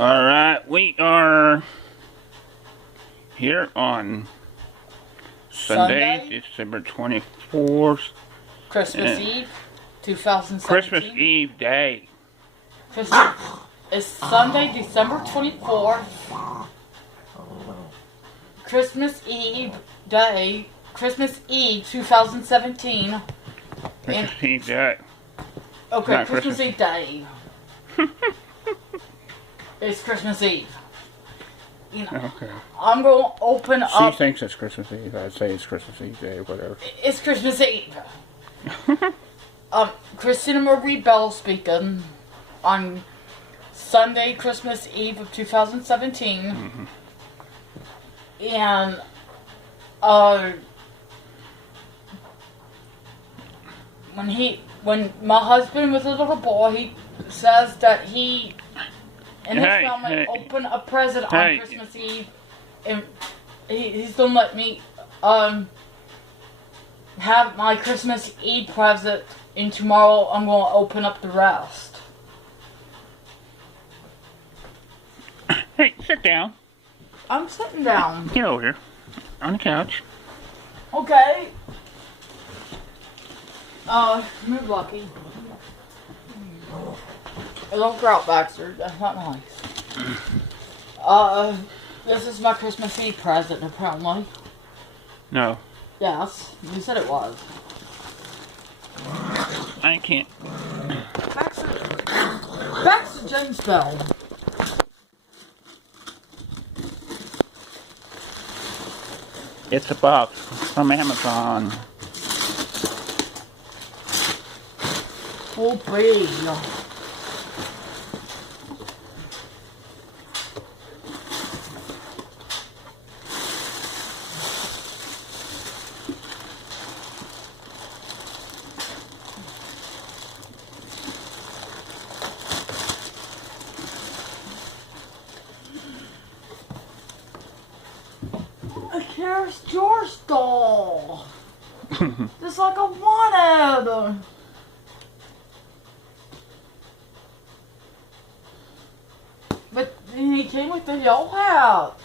Alright, we are here on Sunday, December 24th. Christmas Eve, 2017. Christmas Eve day. It's Sunday, December 24th. Christmas Eve day. Christmas Eve 2017. Christmas Eve day. Okay, Not Christmas Christmas. Eve day. It's Christmas Eve. You know, Okay. I'm going to open She up. thinks it's Christmas Eve. I'd say it's Christmas Eve day or whatever. It's Christmas Eve. Christina Marie Bell speaking on Sunday, Christmas Eve of 2017. Mm-hmm. And, when my husband was a little boy, he says that he and his family open a present on Christmas Eve, and he's gonna let me have my Christmas Eve present, and tomorrow I'm gonna open up the rest. Hey, sit down. I'm sitting down. Get over here. On the couch. Okay. Move, Lucky. Don't go out, Baxter. That's not nice. This is my Christmas Eve present, apparently. No. Yes, you said it was. I can't. Baxter James Bell. It's a box from Amazon. Full breed. Here's George doll. Just like I wanted. But he came with the yellow hat.